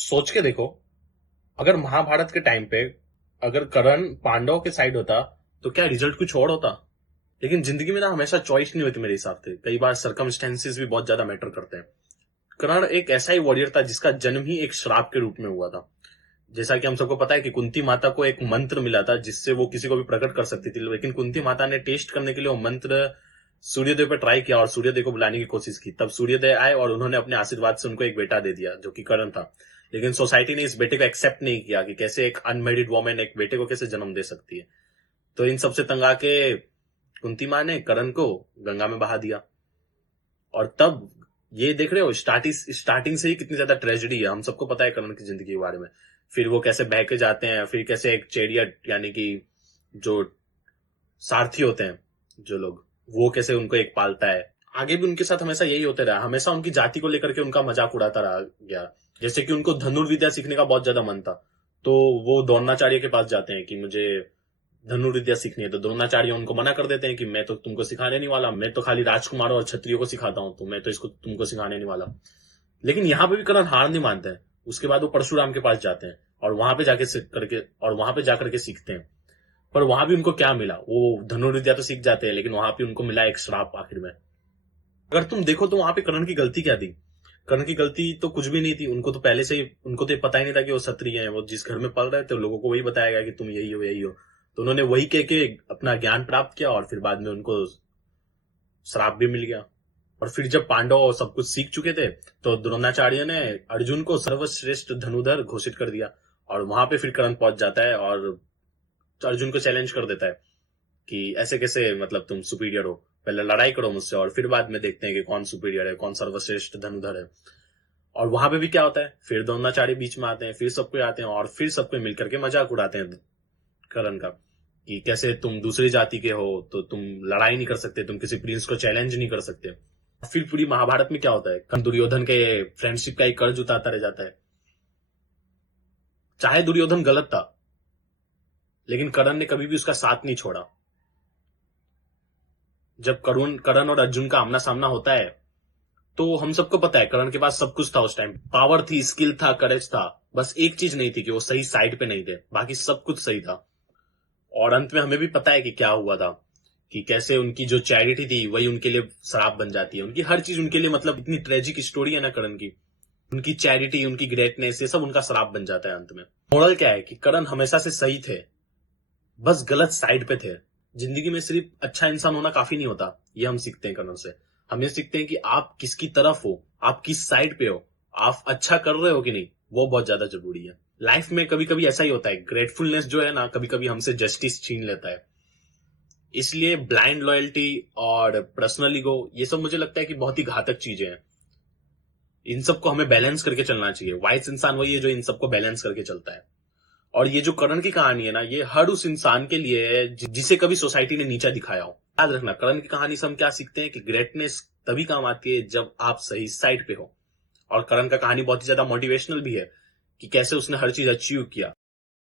सोच के देखो, अगर महाभारत के टाइम पे अगर कर्ण पांडवों के साइड होता तो क्या रिजल्ट कुछ और होता। लेकिन जिंदगी में ना हमेशा चॉइस नहीं होती मेरे हिसाब से, कई बार सर्कमस्टेंसेस भी बहुत ज्यादा मैटर करते हैं। कर्ण एक ऐसा ही वॉरियर था जिसका जन्म ही एक श्राप के रूप में हुआ था। जैसा कि हम सबको पता है कि कुंती माता को एक मंत्र मिला था जिससे वो किसी को भी प्रकट कर सकती थी, लेकिन कुंती माता ने टेस्ट करने के लिए वो मंत्र सूर्यदेव पे ट्राई किया और सूर्यदेव को बुलाने की कोशिश की। तब सूर्यदेव आए और उन्होंने अपने आशीर्वाद से उनको एक बेटा दे दिया जो कि कर्ण था। लेकिन सोसाइटी ने इस बेटे को एक्सेप्ट नहीं किया कि कैसे एक अनमेरिड वोमेन एक बेटे को कैसे जन्म दे सकती है। तो इन सबसे तंग आके कुंती माँ ने कर्ण को गंगा में बहा दिया। और तब ये देख रहे हो स्टार्टिंग से ही कितनी ज्यादा ट्रेजेडी है, हम सबको पता है कर्ण की जिंदगी के बारे में। फिर वो कैसे बह के जाते हैं, फिर कैसे एक चेरियट यानी कि जो सारथी होते हैं जो लोग, वो कैसे उनको एक पालता है। आगे भी उनके साथ हमेशा यही होते रहा, हमेशा उनकी जाति को लेकर के उनका मजाक उड़ाता रहा गया। जैसे कि उनको धनुर्विद्या सीखने का बहुत ज्यादा मन था, तो वो द्रोणाचार्य के पास जाते हैं कि मुझे धनुर्विद्या सीखनी है। तो द्रोणाचार्य उनको मना कर देते हैं कि मैं तो तुमको सिखाने नहीं वाला, मैं तो खाली राजकुमारों और क्षत्रियों को सिखाता हूं, तो मैं तो इसको तुमको सिखाने नहीं वाला। लेकिन यहाँ पे भी कर्ण हार नहीं मानते हैं। उसके बाद वो परशुराम के पास जाते हैं और वहां पे जाकर के सीखते हैं। पर वहां भी उनको क्या मिला, वो धनुर्विद्या तो सीख जाते हैं लेकिन वहां भी उनको मिला एक श्राप आखिर में। अगर तुम देखो तो वहां पे कर्ण की गलती क्या थी। कर्ण की गलती तो कुछ भी नहीं थी, उनको तो पहले से ही उनको तो पता ही नहीं था कि वो क्षत्रिय हैं। वो जिस घर में पल रहे थे लोगों को वही बताया गया कि तुम यही हो यही हो, तो उन्होंने वही कह के अपना ज्ञान प्राप्त किया और फिर बाद में उनको श्राप भी मिल गया। और फिर जब पांडव सब कुछ सीख चुके थे तो द्रोणाचार्य ने अर्जुन को सर्वश्रेष्ठ धनुधर घोषित कर दिया। और वहां पे फिर कर्ण पहुंच जाता है और अर्जुन को चैलेंज कर देता है कि ऐसे कैसे, मतलब तुम सुपीरियर हो, पहले लड़ाई करो मुझसे और फिर बाद में देखते हैं कि कौन सुपीरियर है, कौन सर्वश्रेष्ठ धनुधर है। और वहां पे भी क्या होता है, फिर द्रोणाचार्य बीच में आते हैं, फिर सबको आते हैं और फिर सबको मिलकर के मजाक उड़ाते हैं कर्ण का कि कैसे तुम दूसरी जाति के हो तो तुम लड़ाई नहीं कर सकते, तुम किसी प्रिंस को चैलेंज नहीं कर सकते। फिर पूरी महाभारत में क्या होता है, कर्ण दुर्योधन के फ्रेंडशिप का एक कर्ज उतारता रह जाता है। चाहे दुर्योधन गलत था लेकिन कर्ण ने कभी भी उसका साथ नहीं छोड़ा। जब कर्ण और अर्जुन का आमना सामना होता है तो हम सबको पता है कर्ण के पास सब कुछ था। उस टाइम पावर थी, स्किल था, करेज था, बस एक चीज नहीं थी कि वो सही साइड पे नहीं थे, बाकी सब कुछ सही था। और अंत में हमें भी पता है कि क्या हुआ था, कि कैसे उनकी जो चैरिटी थी वही उनके लिए शराब बन जाती है। उनकी हर चीज उनके लिए, मतलब इतनी ट्रेजिक स्टोरी है ना कर्ण की, उनकी चैरिटी, उनकी ग्रेटनेस, ये सब उनका शराब बन जाता है अंत में। मोरल क्या है कि कर्ण हमेशा से सही थे, बस गलत साइड पे थे। जिंदगी में सिर्फ अच्छा इंसान होना काफी नहीं होता, ये हम सीखते हैं कर्ण से। हम ये सीखते हैं कि आप किसकी तरफ हो, आप किस साइड पे हो, आप अच्छा कर रहे हो कि नहीं, वो बहुत ज्यादा जरूरी है। लाइफ में कभी कभी ऐसा ही होता है, ग्रेटफुलनेस जो है ना कभी कभी हमसे जस्टिस छीन लेता है। इसलिए ब्लाइंड लॉयल्टी और पर्सनल ईगो, ये सब मुझे लगता है कि बहुत ही घातक चीजें हैं। इन सबको हमें बैलेंस करके चलना चाहिए। वाइस इंसान वही है जो इन सबको बैलेंस करके चलता है। और ये जो कर्ण की कहानी है ना, ये हर उस इंसान के लिए है जिसे कभी सोसाइटी ने नीचा दिखाया हो। याद रखना, कर्ण की कहानी से हम क्या सीखते हैं कि ग्रेटनेस तभी काम आती है जब आप सही साइड पे हो। और कर्ण का कहानी बहुत ही ज्यादा मोटिवेशनल भी है कि कैसे उसने हर चीज अचीव किया।